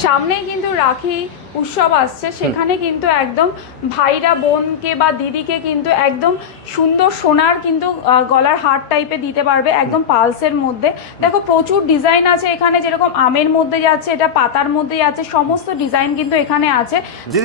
সামনেই কিন্তু রাখি উৎসব আসছে সেখানে কিন্তু একদম ভাইরা বোনকে বা দিদিকে কিন্তু একদম সুন্দর সোনার কিন্তু গলার হার টাইপে দিতে পারবে একদম পালসের মধ্যে। দেখো প্রচুর ডিজাইন আছে এখানে যেরকম আমের মধ্যে যাচ্ছে এটা পাতার মধ্যে যাচ্ছে সমস্ত ডিজাইন কিন্তু এখানে আছে।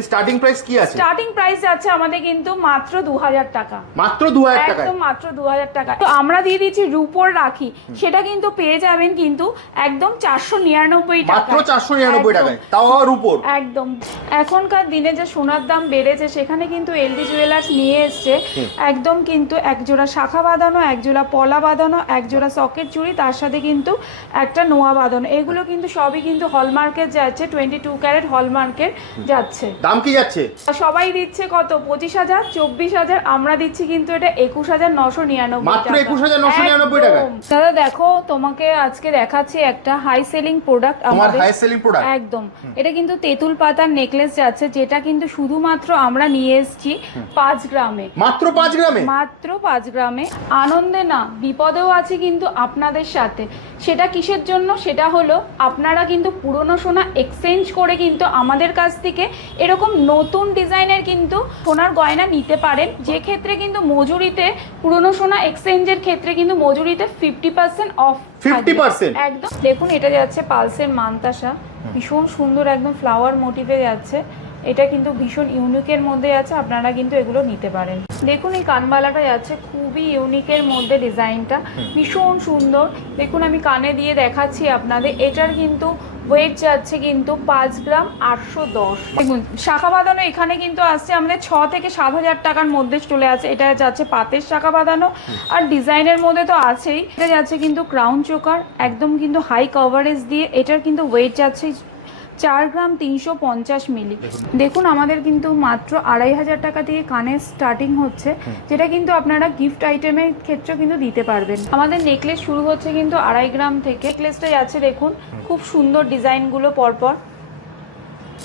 স্টার্টিং প্রাইস কি আছে? স্টার্টিং প্রাইস যাচ্ছে আমাদের কিন্তু মাত্র দু হাজার টাকা। মাত্র দু হাজার একদম মাত্র দু হাজার টাকা। তো আমরা দিয়ে দিচ্ছি রুপোর রাখি সেটা কিন্তু পেয়ে যাবেন কিন্তু একদম চারশো নিরানব্বই টাকা মাত্র চারশো নিরানব্বই টাকায়। তাও আবার উপর একদম এখনকার দিনে যে সোনার দাম বেড়েছে সেখানে কিন্তু এলডি জুয়েলার্স নিয়ে এসছে। একদম কিন্তু এক জোড়া শাখা বাঁধানো এক জোড়া পলা বাঁধানো এক জোড়া সকেট চুড়ি তার সাথে কিন্তু একটা নোয়া বাঁধানো। এগুলো কিন্তু সবই কিন্তু হলমার্কের যাচ্ছে টোয়েন্টি টু ক্যারেট হলমার্কের যাচ্ছে। দাম কি যাচ্ছে? সবাই দিচ্ছে কত? পঁচিশ হাজার চব্বিশ হাজার আমরা দিচ্ছি কিন্তু এটা একুশ হাজার নশো নিরানব্বই টাকা। 21,999 টাকা। একদম। দাদা দেখো তোমাকে আজকে দেখাচ্ছি একটা হাই সেলিং প্রোডাক্ট আমাদের। হাই সেলিং প্রোডাক্ট একদম। এটা কিন্তু তেঁতুল পাতার নেকলেস যাচ্ছে যেটা কিন্তু শুধুমাত্র আমরা নিয়ে এসেছি পাঁচ গ্রামে। মাত্র পাঁচ গ্রামে? মাত্র পাঁচ গ্রামে। আনন্দে না বিপদেও আছে কিন্তু আপনাদের সাথে। সেটা কিসের জন্য? সেটা হলো আপনারা কিন্তু পুরনো সোনা এক্সচেঞ্জ করে কিন্তু আমাদের কাছ থেকে এরকম নতুন ডিজাইনের কিন্তু সোনার গয়না নিতে পারেন। যে ক্ষেত্রে কিন্তু মজুরিতে পুরনো সোনা এক্সচেঞ্জের ক্ষেত্রে কিন্তু মজুরিতে ফিফটি পার্সেন্ট অফ 50% একদম। দেখুন এটা যাচ্ছে পালসের মানতাসা। ভীষণ সুন্দর একদম ফ্লাওয়ার মোটিভে যাচ্ছে। এটা কিন্তু ভীষণ ইউনিকের মধ্যে আছে আপনারা কিন্তু এগুলো নিতে পারেন। দেখুন এই কানবালাটা যাচ্ছে খুবই ইউনিকের মধ্যে ডিজাইনটা ভীষণ সুন্দর। দেখুন আমি কানে দিয়ে দেখাচ্ছি আপনাদের এটার কিন্তু ওয়েট যাচ্ছে কিন্তু পাঁচ গ্রাম আটশো দশ। দেখুন শাখা বাঁধানো এখানে কিন্তু আসছে, আমাদের ছ থেকে সাত হাজার টাকার মধ্যে চলে আছে এটা যাচ্ছে পাতের শাখা বাঁধানো আর ডিজাইনের মধ্যে তো আছেই। এটা যাচ্ছে কিন্তু ক্রাউন চোকার, একদম কিন্তু হাই কভারেজ দিয়ে। এটার কিন্তু ওয়েট যাচ্ছে চার গ্রাম তিনশো পঞ্চাশ মিলি। দেখুন। আমাদের কিন্তু মাত্র আড়াই হাজার টাকা থেকে কানের স্টার্টিং হচ্ছে যেটা কিন্তু আপনারা গিফট আইটেমের ক্ষেত্রে কিন্তু দিতে পারবেন। আমাদের নেকলেস শুরু হচ্ছে কিন্তু আড়াই গ্রাম থেকে। নেকলেসটাই আছে দেখুন খুব সুন্দর ডিজাইনগুলো পরপর।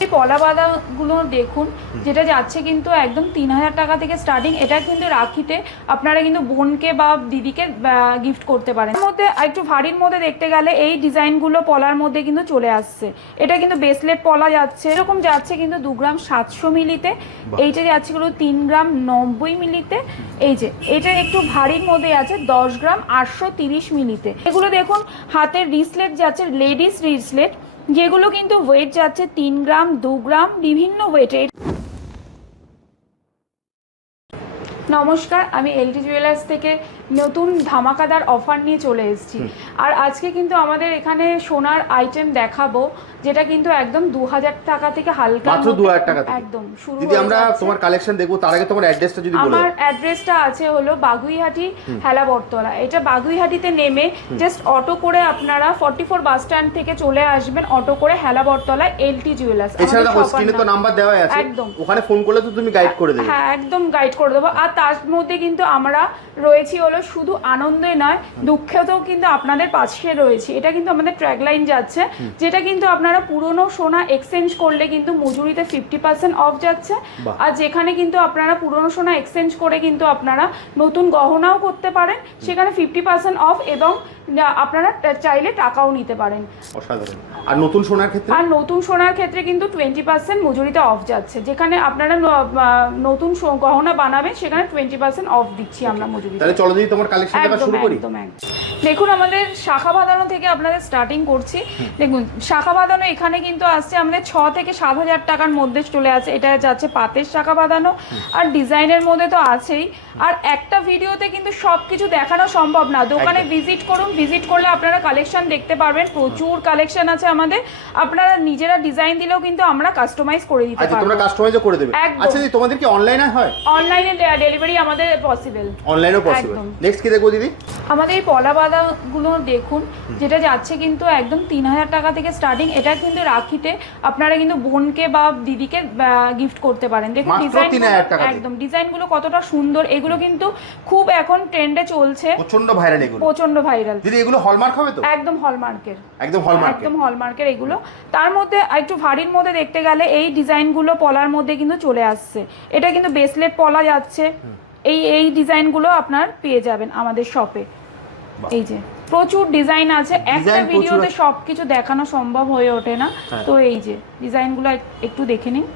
এই পলা বাঁধাগুলো দেখুন যেটা যাচ্ছে কিন্তু একদম তিন হাজার টাকা থেকে স্টার্টিং এটা কিন্তু রাখিতে আপনারা কিন্তু বোনকে বা দিদিকে গিফট করতে পারেন। মধ্যে একটু ভারীর মধ্যে দেখতে গেলে এই ডিজাইনগুলো পলার মধ্যে কিন্তু চলে আসছে। এটা কিন্তু বেসলেট পলা যাচ্ছে এরকম যাচ্ছে কিন্তু দু গ্রাম সাতশো মিলিতে। এইটা যাচ্ছে গুলো তিন গ্রাম নব্বই মিলিতে। এই যে এটা একটু ভারীর মধ্যে আছে দশ গ্রাম আটশো তিরিশ মিলিতে। এগুলো দেখুন হাতের রিসলেট যাচ্ছে লেডিস রিসলেট যেগুলো কিন্তু ওয়েট যাচ্ছে তিন গ্রাম দু গ্রাম বিভিন্ন ওয়েটের নমস্কার আমি এলটি জুয়েলার্স থেকে নতুন ধামাকাদার অফার নিয়ে চলে এসেছি। আর আজকে কিন্তু আমাদের এখানে সোনার আইটেম দেখাবো যেটা কিন্তু একদম দু হাজার টাকা থেকে হালকা মাত্র 2000 টাকা একদম শুরু হয়ে আমরা তোমার কালেকশন দেখব তার আগে তোমার অ্যাড্রেসটা যদি আমার অ্যাড্রেসটা আছে হলো বাগুইহাটি হেলা বটতলা। এটা বাগুইহাটিতে নেমে জাস্ট অটো করে আপনারা ফর্টি ফোর বাস স্ট্যান্ড থেকে চলে আসবেন অটো করে হেলা বটতলা এলটি জুয়েলার্স এছাড়া দেখো স্ক্রিনে তো নাম্বার দেওয়াই আছে। একদম। ওখানে ফোন করলে তো তুমি গাইড করে দেবে। হ্যাঁ একদম গাইড করে দেবো। আর তার মধ্যে কিন্তু আমরা রয়েছি হলো শুধু আনন্দে নয় দুঃখেতেও কিন্তু আপনাদের পাশে রয়েছি। এটা কিন্তু আমাদের ট্র্যাগলাইন যাচ্ছে যেটা কিন্তু আপনারা পুরনো সোনা এক্সচেঞ্জ করলে কিন্তু মজুরিতে ফিফটি পার্সেন্ট অফ যাচ্ছে। আর যেখানে কিন্তু আপনারা পুরনো সোনা এক্সচেঞ্জ করে কিন্তু আপনারা নতুন গহনাও করতে পারেন সেখানে ফিফটি পার্সেন্ট অফ এবং আপনারা চাইলে টাকাও নিতে পারেন। অসাধারণ। আর নতুন সোনার ক্ষেত্রে? আর নতুন সোনার ক্ষেত্রে কিন্তু টোয়েন্টি পার্সেন্ট মজুরিতে অফ যাচ্ছে। যেখানে আপনারা নতুন গহনা বানাবেন সেখানে টোয়েন্টি পার্সেন্ট অফ দিচ্ছি আমরা মজুরিতে তাহলে চলো যদি তোমার শুরু করি। একদম দেখুন আমাদের শাখা বাঁধানো থেকে আপনাদের স্টার্টিং করছি। দেখুন শাখা বাঁধানো এখানে কিন্তু আসছে আমাদের ছ থেকে সাত হাজার টাকার মধ্যে চলে আসে। এটা যাচ্ছে পাতের শাখা বাঁধানো। আর ডিজাইনের মধ্যে তো আছেই। আর একটা ভিডিওতে কিন্তু সব কিছু দেখানো সম্ভব না। দোকানে ভিজিট করুন ভিজিট করলে আপনারা কালেকশন দেখতে পারবেন। প্রচুর কালেকশন আছে আমাদের। আপনারা নিজেরা ডিজাইন দিলেও কিন্তু আমরা কাস্টমাইজ করে দিতে আচ্ছা পারব। তোমরা কাস্টমাইজও করে দেবে। আচ্ছা দিদি তোমাদের কি অনলাইনে হয়? অনলাইনে ডেলিভারি আমাদের পসিবল অনলাইনেও পসিবল নেক্সট কি দেখব দিদি? আমাদের এই পলা বাঁধাগুলো দেখুন যেটা যাচ্ছে কিন্তু একদম তিন হাজার টাকা থেকে স্টার্টিং এটা কিন্তু রাখিতে আপনারা কিন্তু বোনকে বা দিদিকে গিফট করতে পারেন। দেখুন ডিজাইন 3,000 টাকা দিয়ে। একদম ডিজাইনগুলো কতটা সুন্দর এগুলো কিন্তু খুব এখন ট্রেন্ডে চলছে। প্রচণ্ড ভাইরাল এগুলো। প্রচণ্ড ভাইরাল দিদি এগুলো হলমার্ক হবে তো? একদম হলমার্কের একদম হলমার্ক একদম হলমার্কের এগুলো। তার মধ্যে একটু ভারীর মধ্যে দেখতে গেলে এই ডিজাইনগুলো পলার মধ্যে কিন্তু চলে আসছে। এটা কিন্তু বেসলেট পলা যাচ্ছে। এই এই ডিজাইনগুলো আপনার পেয়ে যাবেন আমাদের শপে এই যে প্রচুর ডিজাইন আছে। একটা ভিডিওতে। সব কিছু দেখানো সম্ভব হয়ে ওঠে না। হ্যাঁ। তো এই যে ডিজাইনগুলো একটু দেখে নিন।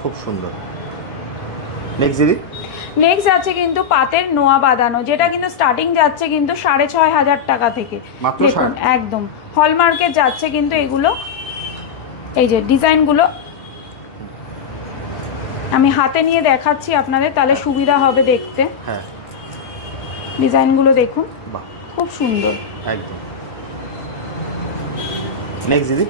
খুব সুন্দর। নেক্সট দিদি? নেক্সট যাচ্ছে কিন্তু পাতের নোয়া বাঁধানো যেটা কিন্তু স্টার্টিং যাচ্ছে কিন্তু সাড়ে ছয় হাজার টাকা থেকে। দেখুন একদম। হলমার্কে যাচ্ছে কিন্তু এগুলো এই যে ডিজাইনগুলো। আমি হাতে নিয়ে দেখাচ্ছি আপনাদের তাহলে সুবিধা হবে দেখতে। হ্যাঁ। ডিজাইনগুলো দেখুন। খুব সুন্দর। একদম। নেক্সট দিদি।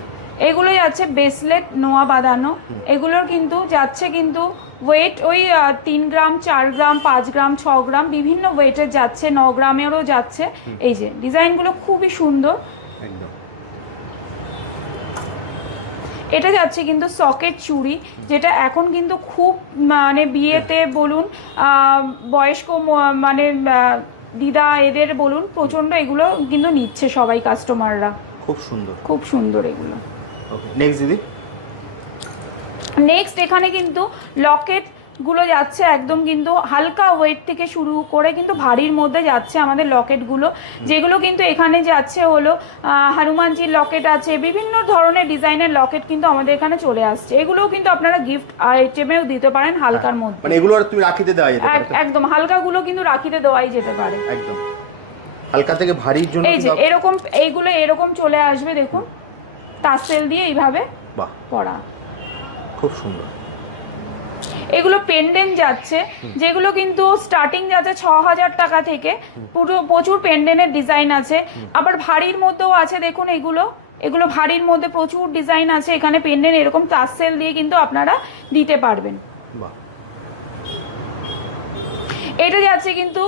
এগুলো যাচ্ছে ব্রেসলেট নোয়া বাঁধানো। এগুলোর কিন্তু যাচ্ছে কিন্তু ওয়েট ওই তিন গ্রাম চার গ্রাম পাঁচ গ্রাম ছ গ্রাম বিভিন্ন ওয়েটের যাচ্ছে ন গ্রামেরও যাচ্ছে। এই যে ডিজাইনগুলো খুবই সুন্দর। এটা যাচ্ছে কিন্তু সকেট চুড়ি যেটা এখন কিন্তু খুব মানে বিয়েতে বলুন বয়স্ক মানে দিদা এদের বলুন প্রচণ্ড এগুলো কিন্তু নিচ্ছে সবাই কাস্টমাররা খুব সুন্দর। খুব সুন্দর এগুলো। ওকে নেক্সট দিদি? নেক্সট এখানে কিন্তু লকেটগুলো যাচ্ছে একদম কিন্তু হালকা ওয়েট থেকে শুরু করে কিন্তু ভারীর মধ্যে যাচ্ছে আমাদের লকেটগুলো যেগুলো কিন্তু এখানে যাচ্ছে হলো হনুমানজির লকেট আছে বিভিন্ন ধরনের ডিজাইনের লকেট কিন্তু আমাদের এখানে চলে আসছে। এগুলোও কিন্তু আপনারা গিফট আইটেমেও দিতে পারেন হালকার মধ্যে। মানে এগুলো তুমি রাখিতে দেওয়া যেতে পারে একদম হালকাগুলো কিন্তু রাখিতে দেওয়াই যেতে পারে। একদম। হালকা থেকে ভারীর জন্য এই যে এরকম এইগুলো এরকম চলে আসবে দেখুন। তাসেল দিয়ে এইভাবে পরা খুব সুন্দর। এগুলো পেন্ডেন্ট যাচ্ছে যেগুলো কিন্তু স্টার্টিং যাচ্ছে ছ হাজার টাকা থেকে। পুরো প্রচুর পেন্ডেন্টের ডিজাইন আছে। আবার ভারীর মধ্যেও আছে দেখুন এগুলো। এগুলো ভারীর মধ্যে প্রচুর ডিজাইন আছে। এখানে পেন্ডেন্ট এরকম তাসেল দিয়ে কিন্তু আপনারা দিতে পারবেন। বাহ। এটা যাচ্ছে কিন্তু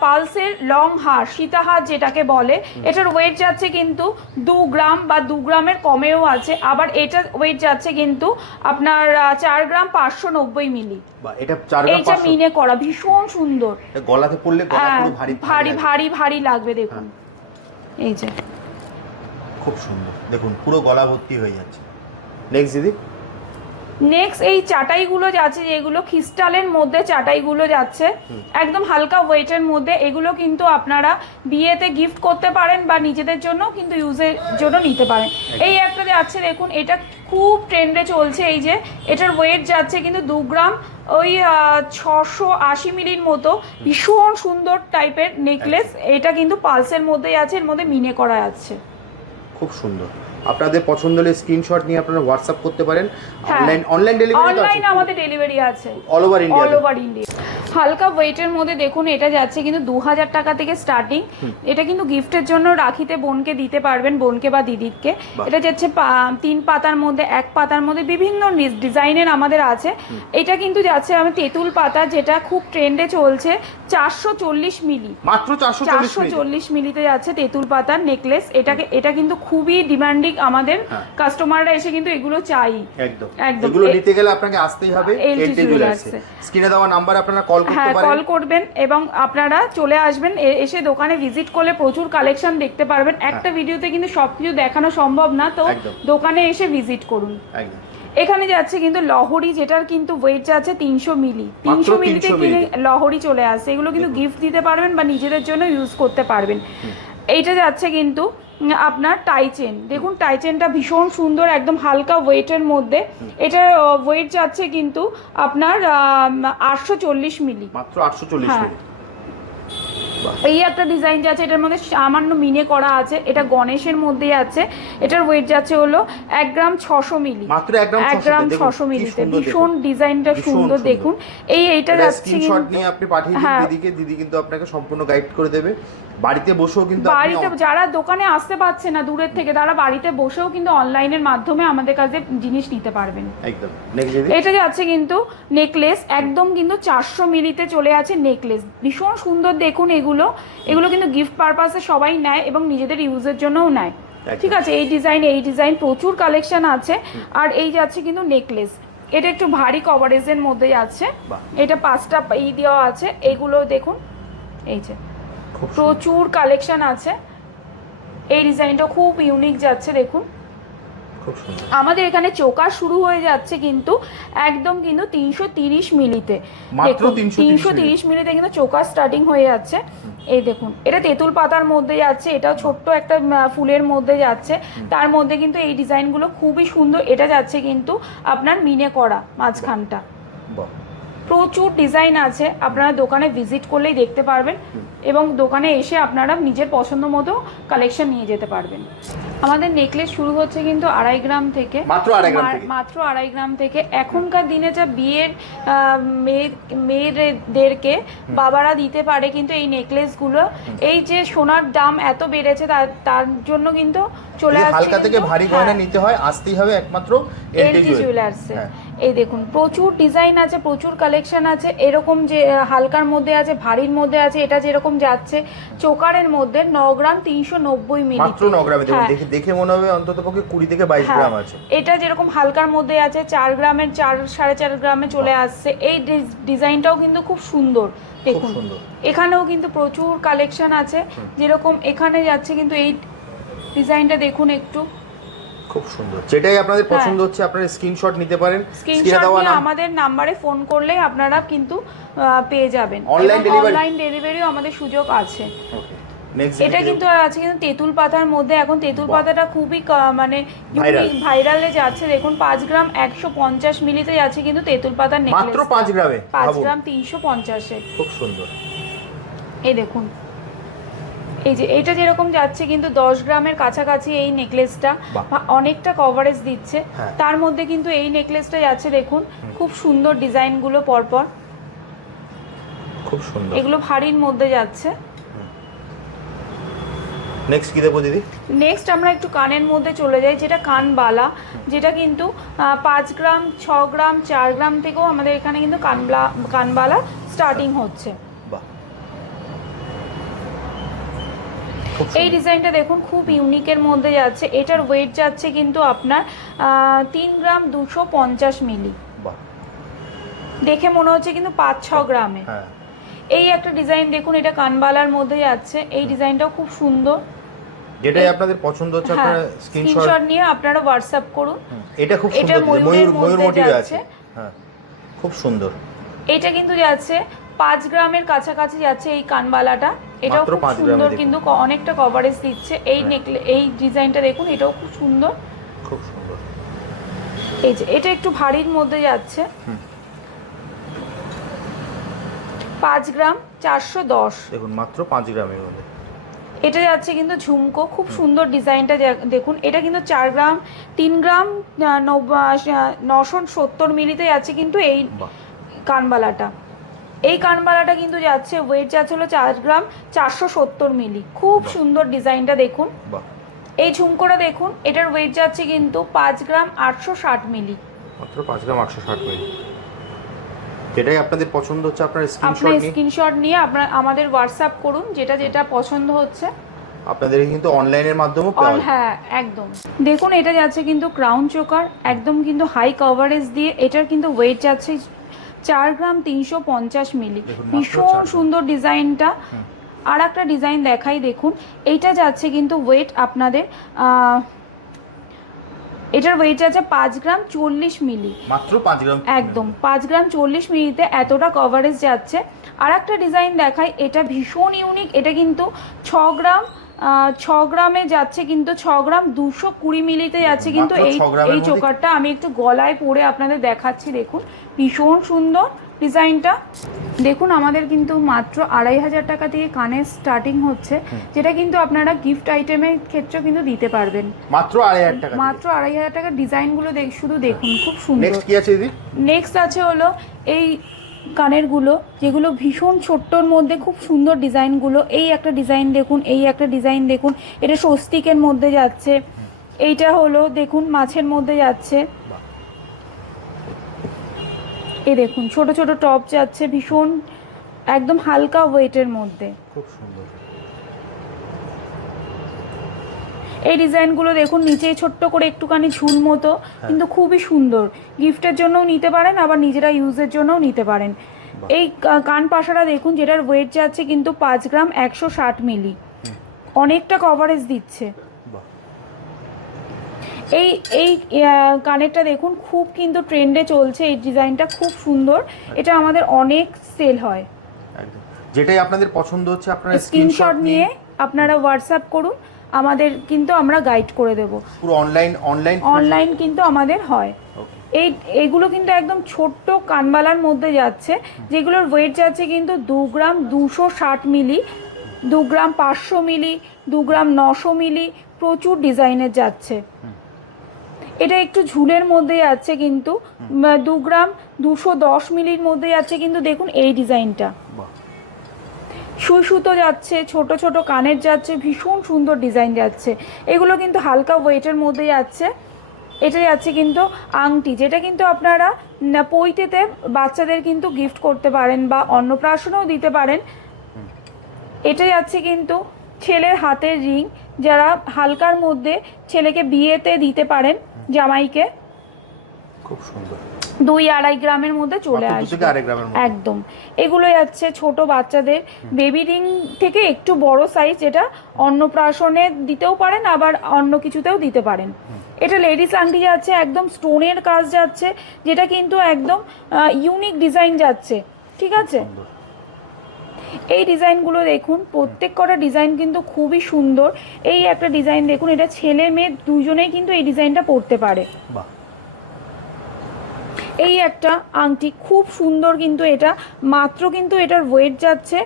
পালসের লং হার সীতাহার যেটাকে বলে এটার ওয়েট যাচ্ছে কিন্তু দু গ্রাম বা দু গ্রামের কমেও আছে আবার এটার ওয়েট যাচ্ছে কিন্তু আপনার চার গ্রাম পাঁচশো নব্বই মিলি। এটা এইটা মিনে করা ভীষণ সুন্দর। গলাতে পড়লে হ্যাঁ, ভারী ভারী ভারী ভারী লাগবে দেখুন। এই যে। খুব সুন্দর। দেখুন পুরো গলা ভর্তি হয়ে যাচ্ছে। নেক্সট দিদি? নেক্সট এই চাটাইগুলো যাচ্ছে যেগুলো খ্রিস্টালের মধ্যে চাটাইগুলো যাচ্ছে একদম হালকা ওয়েটের মধ্যে এগুলো কিন্তু আপনারা বিয়েতে গিফট করতে পারেন বা নিজেদের জন্য কিন্তু ইউজের জন্য নিতে পারেন। এই একটা যাচ্ছে দেখুন এটা খুব ট্রেন্ডে চলছে এই যে এটার ওয়েট যাচ্ছে কিন্তু দু গ্রাম ওই ছশো আশি মিলির মতো ভীষণ সুন্দর টাইপের নেকলেস এটা কিন্তু পালসের মধ্যেই আছে এর মধ্যে মিনে করা আছে। খুব সুন্দর। আপনাদের পছন্দ হলে স্ক্রিনশট নিয়ে আপনারা হোয়াটসঅ্যাপ করতে পারেন। অনলাইন অনলাইন ডেলিভারি অনলাইন আমাদের ডেলিভারি আছে। All over India all over India হালকা ওয়েটের মধ্যে দেখুন এটা যাচ্ছে কিন্তু দু হাজার টাকা থেকে স্টার্টিং এটা কিন্তু গিফটের জন্য রাখিতে বোনকে দিতে পারবেন বোনকে বা দিদিকে। এটা যাচ্ছে তিন পাতার মধ্যে এক পাতার মধ্যে বিভিন্ন ডিজাইনের আমাদের আছে। এটা কিন্তু যাচ্ছে আমি তেঁতুল পাতা যেটা খুব ট্রেন্ডে চলছে চারশো চল্লিশ মিলি। মাত্র চারশো চল্লিশ চারশো চল্লিশ মিলিতে যাচ্ছে তেঁতুল পাতার নেকলেস এটাকে এটা কিন্তু খুবই ডিমান্ডিং আমাদের হ্যাঁ। কাস্টমাররা এসে কিন্তু এগুলো চাই। একদম। একদম। এগুলো নিতে গেলে আপনাকে আসতেই হবে। এলটি জুয়েলার্সে। স্ক্রিনে দেওয়া নাম্বার আপনারা কল করতে হ্যাঁ পারেন। কল করবেন এবং আপনারা চলে আসবেন। এসে দোকানে ভিজিট করলে প্রচুর কালেকশন দেখতে পারবেন। একটা ভিডিওতে কিন্তু সবকিছু দেখানো সম্ভব না তো হ্যাঁ। দোকানে এসে ভিজিট করুন। একদম। এখানে যাচ্ছে কিন্তু লহরি যেটার কিন্তু ওয়েট যাচ্ছে তিনশো মিলি। তিনশো মিলিতে 300 কিন্তু মিলি। লহরি চলে আসছে। এগুলো কিন্তু গিফট দিতে পারবেন বা নিজেদের জন্য ইউজ করতে পারবেন। এইটা যাচ্ছে কিন্তু আপনার টাইচেন দেখুন টাইচেনটা ভীষণ সুন্দর একদম হালকা ওয়েটের মধ্যে। এটার ওয়েট যাচ্ছে কিন্তু আপনার আটশো চল্লিশ মিলি মাত্র আটশো চল্লিশ হ্যাঁ। এই একটা ডিজাইন যাচ্ছে এটার মধ্যে সামান্য মিনে করা আছে। এটা গণেশের মধ্যে আছে। এটার ওয়েট যাচ্ছে হলো এক গ্রাম ছশো মিলি মাত্র এক গ্রাম ছশো মিলিতে ভীষণ ডিজাইনটা সুন্দর। দেখুন। এই এইটা যাচ্ছে আপনি পাঠিয়ে হ্যাঁ। দিদিকে। দিদি কিন্তু আপনাকে সম্পূর্ণ গাইড করে দেবে। বাড়িতে বসেও কিন্তু বাড়িতে যারা দোকানে আসতে পারছে না দূরের থেকে তারা বাড়িতে বসেও কিন্তু অনলাইনের মাধ্যমে আমাদের কাছে জিনিস নিতে পারবেন। একদম। এটা যাচ্ছে কিন্তু নেকলেস একদম কিন্তু চারশো মিলিতে চলে আছে নেকলেস ভীষণ সুন্দর দেখুন এগুলো। এগুলো কিন্তু গিফট পারপাসে সবাই নেয় এবং নিজেদের ইউজের জন্যও নেয়। ঠিক আছে এই ডিজাইন এই ডিজাইন প্রচুর কালেকশন আছে। আর এই যাচ্ছে কিন্তু নেকলেস এটা একটু ভারী কভারেজের মধ্যে যাচ্ছে এটা পাঁচটা ই দেওয়া আছে। এগুলো দেখুন। এই যে। প্রচুর কালেকশন আছে। এই ডিজাইনটা খুব ইউনিক যাচ্ছে দেখুন। আমাদের এখানে চোকা শুরু হয়ে যাচ্ছে কিন্তু একদম কিন্তু তিনশো তিরিশ মিলিতে। তিনশো তিরিশ মিলিতে কিন্তু চোকা স্টার্টিং হয়ে যাচ্ছে। এই দেখুন এটা তেঁতুল পাতার মধ্যে যাচ্ছে এটাও ছোট্ট একটা ফুলের মধ্যে যাচ্ছে। তার মধ্যে কিন্তু এই ডিজাইনগুলো খুবই সুন্দর এটা যাচ্ছে কিন্তু আপনার মিনে করা মাঝখানটা। প্রচুর ডিজাইন আছে আপনারা দোকানে ভিজিট করলেই দেখতে পারবেন এবং দোকানে এসে আপনারা নিজের পছন্দ মতো কালেকশন নিয়ে যেতে পারবেন। আমাদের নেকলেস শুরু হচ্ছে কিন্তু আড়াই গ্রাম থেকে। মাত্র আড়াই গ্রাম থেকে? এখনকার দিনে যা বিয়ের মেয়েদেরকে বাবারা দিতে পারে কিন্তু এই নেকলেসগুলো এই যে সোনার দাম এত বেড়েছে তার জন্য কিন্তু চলে আসছে হালকা থেকে ভারী গয়না হ্যাঁ। নিতে হয় আসতেই হবে একমাত্র জুয়েলার্সে এই দেখুন প্রচুর ডিজাইন আছে প্রচুর কালেকশন আছে এরকম যে হালকার মধ্যে আছে ভারীর মধ্যে আছে এটা যেরকম যাচ্ছে চোকারের মধ্যে ন গ্রাম তিনশো নব্বই মিলি মাত্র ন গ্রামে হ্যাঁ। দেখে দেখে মনে হবে অন্তত পক্ষে কুড়ি থেকে বাইশ হ্যাঁ, গ্রাম আছে। এটা যেরকম হালকার মধ্যে আছে চার গ্রামের চার সাড়ে চার গ্রামে চলে আসছে। এই ডিজ- ডিজাইনটাও কিন্তু খুব সুন্দর দেখুন। এখানেও কিন্তু প্রচুর কালেকশন আছে যেরকম এখানে যাচ্ছে কিন্তু এই ডিজাইনটা দেখুন একটু। খুব সুন্দর। যেটাই আপনাদের হ্যাঁ। পছন্দ হচ্ছে আপনারা স্ক্রিনশট নিতে পারেন স্ক্রিনশট নিয়ে আমাদের নাম্বারে ফোন করলেই আপনারা কিন্তু পেয়ে যাবেন। Online delivery? অনলাইন ডেলিভারিও আমাদের সুযোগ আছে। এটা কিন্তু আছে কিন্তু তেঁতুল পাতার মধ্যে। এখন তেঁতুল পাতাটা খুবই মানে. ভাইরালে যাচ্ছে। দেখুন পাঁচ গ্রাম একশো পঞ্চাশ মিলিতে যাচ্ছে কিন্তু তেঁতুল পাতার মাত্র পাঁচ গ্রামে। পাঁচ গ্রাম তিনশো পঞ্চাশে। খুব সুন্দর। এই দেখুন। এই যে এটা যেরকম যাচ্ছে কিন্তু দশ গ্রামের কাছাকাছি এই নেকলেসটা অনেকটা কভারেজ দিচ্ছে। হ্যাঁ। তার মধ্যে কিন্তু এই নেকলেসটা যাচ্ছে দেখুন খুব সুন্দর ডিজাইনগুলো পরপর। খুব সুন্দর। এগুলো ভারীর মধ্যে যাচ্ছে। নেক্সট কি দেবো দিদি? নেক্সট আমরা একটু কানের মধ্যে চলে যাই যেটা কানবালা যেটা কিন্তু পাঁচ গ্রাম ছ গ্রাম চার গ্রাম থেকেও আমাদের এখানে কিন্তু কানবালা কানবালা স্টার্টিং হচ্ছে বাহ খুব এই ডিজাইনটা দেখুন খুব ইউনিকের মধ্যে যাচ্ছে। এটার ওয়েট যাচ্ছে কিন্তু আপনার তিন গ্রাম দুশো পঞ্চাশ মিলি। দেখে মনে হচ্ছে কিন্তু পাঁচ ছ গ্রামে। হ্যাঁ। এই একটা ডিজাইন দেখুন এটা কানবালার মধ্যে যাচ্ছে। এই ডিজাইনটাও খুব সুন্দর। যেটাই আপনাদের পছন্দ হচ্ছে হ্যাঁ আপনারা স্ক্রিনশট স্ক্রিনশট নিয়ে আপনারা হোয়াটসঅ্যাপ করুন। এটা খুব সুন্দর ময়ূর ময়ূর যাচ্ছে। আছে। হ্যাঁ খুব সুন্দর। এটা কিন্তু যাচ্ছে পাঁচ গ্রামের কাছাকাছি যাচ্ছে এই কানবালাটা। এটাও মাত্র খুব সুন্দর। কিন্তু অনেকটা কভারেজ দিচ্ছে। এই হ্যাঁ। নেকলে এই ডিজাইনটা দেখুন এটাও খুব সুন্দর। খুব সুন্দর। এই যে এটা একটু ভারীর মধ্যে যাচ্ছে। পাঁচ গ্রাম চারশো দশ। দেখুন মাত্র পাঁচ গ্রামের মধ্যে। এটা যাচ্ছে কিন্তু ঝুমকো। খুব সুন্দর ডিজাইনটা দেখুন। এটা কিন্তু চার গ্রাম তিন গ্রাম নশো সত্তর মিলিতে যাচ্ছে কিন্তু এই কানবালাটা। এই কানবালাটা কিন্তু যাচ্ছে ওয়েট যাচ্ছে হলো চার গ্রাম চারশো সত্তর মিলি খুব সুন্দর ডিজাইনটা দেখুন। এই ঝুমকোটা দেখুন এটার ওয়েট যাচ্ছে কিন্তু পাঁচ গ্রাম আটশো ষাট মিলি মাত্র পাঁচ গ্রাম আটশো ষাট মিনিট যেটাই আপনাদের পছন্দ হচ্ছে আপনার স্ক্রিনশট নিয়ে। স্ক্রিনশট নিয়ে আপনার আমাদের হোয়াটসঅ্যাপ করুন যেটা যেটা পছন্দ হচ্ছে। আপনাদের কিন্তু অনলাইনের মাধ্যমেও পাওয়া হ্যাঁ একদম। দেখুন এটা যাচ্ছে কিন্তু ক্রাউন চোকার একদম কিন্তু হাই কভারেজ দিয়ে এটার কিন্তু ওয়েট যাচ্ছে চার গ্রাম তিনশো পঞ্চাশ মিলি। ভীষণ সুন্দর ডিজাইনটা। আর একটা ডিজাইন দেখাই দেখুন। এইটা যাচ্ছে কিন্তু ওয়েট আপনাদের এটার ওয়েট আছে পাঁচ গ্রাম চল্লিশ মিলি। মাত্র পাঁচ গ্রাম। একদম পাঁচ গ্রাম চল্লিশ মিনিটে এতটা কভারেজ যাচ্ছে। আর একটা ডিজাইন দেখাই এটা ভীষণ ইউনিক এটা কিন্তু ছ গ্রাম ছ গ্রামে যাচ্ছে কিন্তু ছ গ্রাম দুশো কুড়ি মিলিতে যাচ্ছে কিন্তু এই এই? চোকারটা আমি একটু গলায় পরে আপনাদের দেখাচ্ছি দেখুন। ভীষণ সুন্দর ডিজাইনটা। দেখুন আমাদের কিন্তু মাত্র আড়াই হাজার টাকা থেকে কানের স্টার্টিং হচ্ছে যেটা কিন্তু আপনারা গিফট আইটেমের ক্ষেত্রেও কিন্তু দিতে পারবেন। মাত্র আড়াই হাজার টাকা মাত্র আড়াই হাজার টাকার ডিজাইনগুলো দেখ শুধু দেখুন খুব সুন্দর। নেক্সট কি আছে দিদি? নেক্সট আছে হলো এই কানেরগুলো, যেগুলো ভীষণ ছোট্টর মধ্যে খুব সুন্দর ডিজাইনগুলো। এই একটা ডিজাইন দেখুন, এই একটা ডিজাইন দেখুন, এটা স্বস্তিকের মধ্যে যাচ্ছে। এইটা হলো, দেখুন, মাছের মধ্যে যাচ্ছে। এ দেখুন, ছোট ছোট টপ যাচ্ছে, ভীষণ, একদম হালকা ওয়েটের মধ্যে। খুব সুন্দর। এই ডিজাইনগুলো দেখুন নিচেই ছোট্ট করে একটুখানি ঝুল মতো হ্যাঁ। কিন্তু খুবই সুন্দর। গিফটের জন্যও নিতে পারেন আবার নিজেরা ইউজের জন্যও নিতে পারেন। এই কান পাশাটা দেখুন যেটার ওয়েট যাচ্ছে কিন্তু পাঁচ গ্রাম একশো ষাট মিলি। অনেকটা কভারেজ দিচ্ছে। এই এই কানেরটা দেখুন খুব কিন্তু ট্রেন্ডে চলছে এই ডিজাইনটা খুব সুন্দর। এটা আমাদের অনেক সেল হয়। যেটাই আপনাদের পছন্দ হচ্ছে আপনারা স্ক্রিনশট নিয়ে আপনারা হোয়াটসঅ্যাপ করুন আমাদের কিন্তু আমরা গাইড করে দেব। পুরো অনলাইন অনলাইন অনলাইন কিন্তু আমাদের হয়। এই এইগুলো কিন্তু একদম ছোট্ট কানবালার মধ্যে যাচ্ছে যেগুলোর ওয়েট যাচ্ছে কিন্তু দু গ্রাম দুশো ষাট মিলি দু গ্রাম পাঁচশো মিলি দু গ্রাম নশো মিলি প্রচুর ডিজাইনের যাচ্ছে। এটা একটু ঝুলের মধ্যে যাচ্ছে কিন্তু দু গ্রাম দুশো দশ মিলির মধ্যে যাচ্ছে কিন্তু দেখুন এই ডিজাইনটা। সুই সুতো যাচ্ছে, ছোট ছোট কানের যাচ্ছে, ভীষণ সুন্দর ডিজাইন যাচ্ছে। এগুলো কিন্তু হালকা ওয়েটের মধ্যে যাচ্ছে। এটা যাচ্ছে কিন্তু আংটি, যেটা কিন্তু আপনারা পৈতেতে বাচ্চাদের কিন্তু গিফট করতে পারেন বা অন্নপ্রাশনেও দিতে পারেন। এটা যাচ্ছে কিন্তু ছেলের হাতের রিং, যারা হালকার মধ্যে ছেলেকে বিয়েতে দিতে পারেন জামাইকে। খুব সুন্দর। দুই আড়াই গ্রামের মধ্যে চলে আসবে। একদম। এগুলো যাচ্ছে ছোট বাচ্চাদের। বেবি রিং থেকে একটু বড় সাইজ এটা অন্নপ্রাশনে দিতেও পারেন আবার অন্য কিছুতেও দিতে পারেন। এটা লেডিস আংটি যাচ্ছে একদম স্টোনের কাজ যাচ্ছে যেটা কিন্তু একদম ইউনিক ডিজাইন যাচ্ছে। ঠিক আছে? এই ডিজাইনগুলো দেখুন প্রত্যেক কটা ডিজাইন কিন্তু খুবই সুন্দর। এই একটা ডিজাইন দেখুন এটা ছেলে মেয়ে দুজনেই কিন্তু এই ডিজাইনটা পরতে পারে। বাহ। এই একটা আংটি খুব সুন্দর কিন্তু এটা। মাত্র কিন্তু এটার ওয়েট যাচ্ছে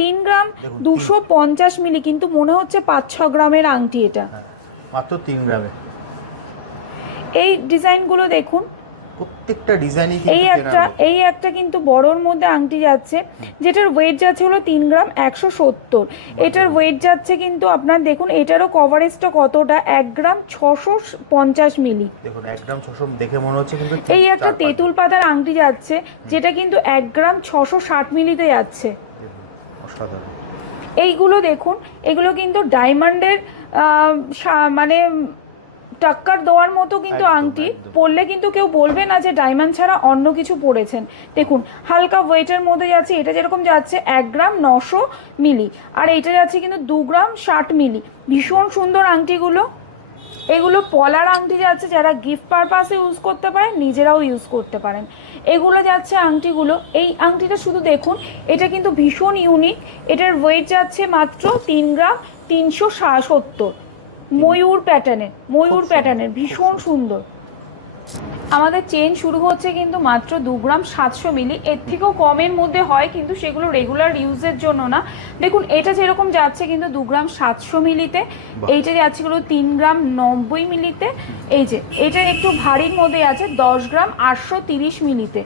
তিন গ্রাম দুশো পঞ্চাশ মিলি কিন্তু মনে হচ্ছে পাঁচ ছ গ্রামের আংটি এটা। হ্যাঁ মাত্র তিন গ্রামে। এই ডিজাইনগুলো দেখুন প্রত্যেকটা ডিজাইনই এই একটা এই একটা কিন্তু বড়র মধ্যে আংটি যাচ্ছে যেটার ওয়েট যাচ্ছে হলো তিন গ্রাম একশো সত্তর। এটার ওয়েট যাচ্ছে কিন্তু আপনার দেখুন এটারও কভারেজটা কতটা? এক গ্রাম ছশো পঞ্চাশ মিলি। দেখুন এক গ্রাম ছশো দেখে মনে হচ্ছে কিন্তু এই একটা তেঁতুল পাতার আংটি যাচ্ছে যেটা কিন্তু এক গ্রাম ছশো ষাট মিলিতে যাচ্ছে। অসাধারণ। এইগুলো দেখুন এগুলো কিন্তু ডায়মন্ডের মানে টাক্কার দেওয়ার মতো কিন্তু আংটি পরলে কিন্তু কেউ বলবে না যে ডায়মন্ড ছাড়া অন্য কিছু পরেছেন। দেখুন হালকা ওয়েটের মধ্যে যাচ্ছে এটা যেরকম যাচ্ছে এক গ্রাম নশো মিলি আর এটা যাচ্ছে কিন্তু দু গ্রাম ষাট মিলি। ভীষণ সুন্দর আংটিগুলো। এগুলো পলার আংটি যাচ্ছে যারা গিফট পারপাসে ইউজ করতে পারেন নিজেরাও ইউজ করতে পারেন। এগুলো যাচ্ছে আংটিগুলো। এই আংটিটা শুধু দেখুন এটা কিন্তু ভীষণ ইউনিক এটার ওয়েট যাচ্ছে মাত্র তিন গ্রাম তিনশো সত্তর ময়ূর প্যাটার্নের ময়ূর প্যাটার্নের ভীষণ সুন্দর। আমাদের চেন শুরু হচ্ছে কিন্তু মাত্র দু গ্রাম সাতশো মিলি। এর থেকেও কমের মধ্যে হয় কিন্তু সেগুলো রেগুলার ইউজের জন্য না। দেখুন এটা যেরকম যাচ্ছে কিন্তু দু গ্রাম সাতশো মিলিতে। এইটা যাচ্ছে হলো তিন গ্রাম নব্বই মিলিতে এই যে এটা একটু ভারীর মধ্যে আছে দশ গ্রাম আটশো তিরিশ মিলিতে।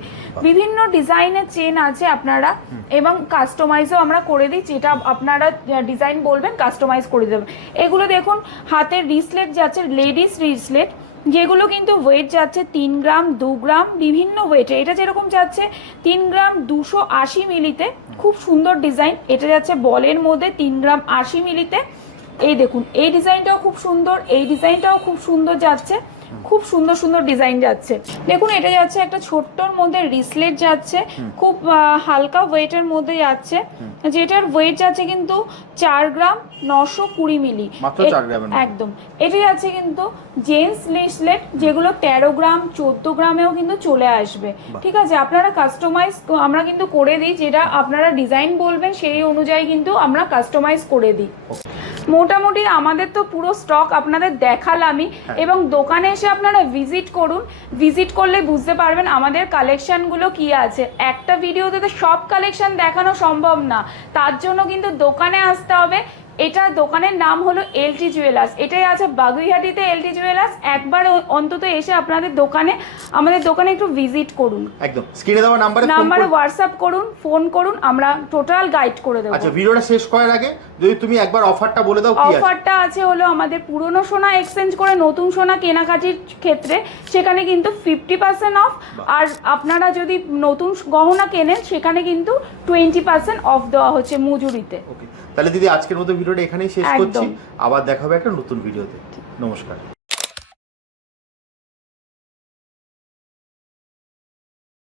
বিভিন্ন ডিজাইনের চেন আছে আপনারা এবং কাস্টমাইজও আমরা করে দিই যেটা আপনারা ডিজাইন বলবেন কাস্টমাইজ করে দেবেন। এগুলো দেখুন হাতের রিসলেট যাচ্ছে লেডিস রিসলেট যেগুলো কিন্তু ওয়েট যাচ্ছে তিন গ্রাম, দু গ্রাম, বিভিন্ন ওয়েটে এটা যেরকম যাচ্ছে তিন গ্রাম দুশো আশি মিলিতে, খুব সুন্দর ডিজাইন এটা যাচ্ছে বলের মধ্যে তিন গ্রাম আশি মিলিতে। এই দেখুন, এই ডিজাইনটাও খুব সুন্দর, এই ডিজাইনটাও খুব সুন্দর যাচ্ছে। খুব সুন্দর সুন্দর ডিজাইন যাচ্ছে। দেখুন এটা যাচ্ছে একটা ছোট্টর মধ্যে রিসলেট যাচ্ছে খুব হালকা ওয়েটের মধ্যে যাচ্ছে। যেটার ওয়েট যাচ্ছে কিন্তু চার গ্রাম নশো কুড়ি মিলি। একদম। এটা যাচ্ছে কিন্তু জেন্টস লিসলেট যেগুলো তেরো গ্রাম চোদ্দ গ্রামেও কিন্তু চলে আসবে। ঠিক আছে? আপনারা কাস্টমাইজ আমরা কিন্তু করে দিই যেটা আপনারা ডিজাইন বলবেন সেই অনুযায়ী কিন্তু আমরা কাস্টমাইজ করে দিই। মোটামুটি আমাদের তো পুরো স্টক আপনাদের দেখালামই। হ্যাঁ। এবং দোকানে এসে আপনারা ভিজিট করুন। ভিজিট করলে বুঝতে পারবেন আমাদের কালেকশানগুলো কি আছে। একটা ভিডিওতে তো সব কালেকশান দেখানো সম্ভব না। তার জন্য কিন্তু দোকানে আসতে হবে। এটা দোকানের নাম হলো এলটি জুয়েলার্স এটাই আছে বাগুইহাটিতে এলটি জুয়েলার্স একবার অন্তত এসে আপনাদের দোকানে আমাদের দোকানে একটু ভিজিট করুন। একদম। স্ক্রিনে দেওয়া নাম্বারে নাম্বারে। হোয়াটসঅ্যাপ করুন ফোন করুন আমরা টোটাল গাইড করে দেবো। আচ্ছা ভিডিওটা শেষ করার আগে যদি তুমি একবার অফারটা বলে দাও কি আছে? অফারটা আছে হলো আমাদের পুরনো সোনা এক্সচেঞ্জ করে নতুন সোনা কেনাকাটির ক্ষেত্রে সেখানে কিন্তু ফিফটি পার্সেন্ট অফ আর আপনারা যদি নতুন গহনা কেনেন সেখানে কিন্তু টোয়েন্টি পার্সেন্ট অফ দেওয়া হচ্ছে মজুরিতে। ওকে তাহলে দিদি আজকের মতো ভিডিওটা এখানেই শেষ। করছি। আবার দেখা হবে একটা নতুন ভিডিওতে। নমস্কার।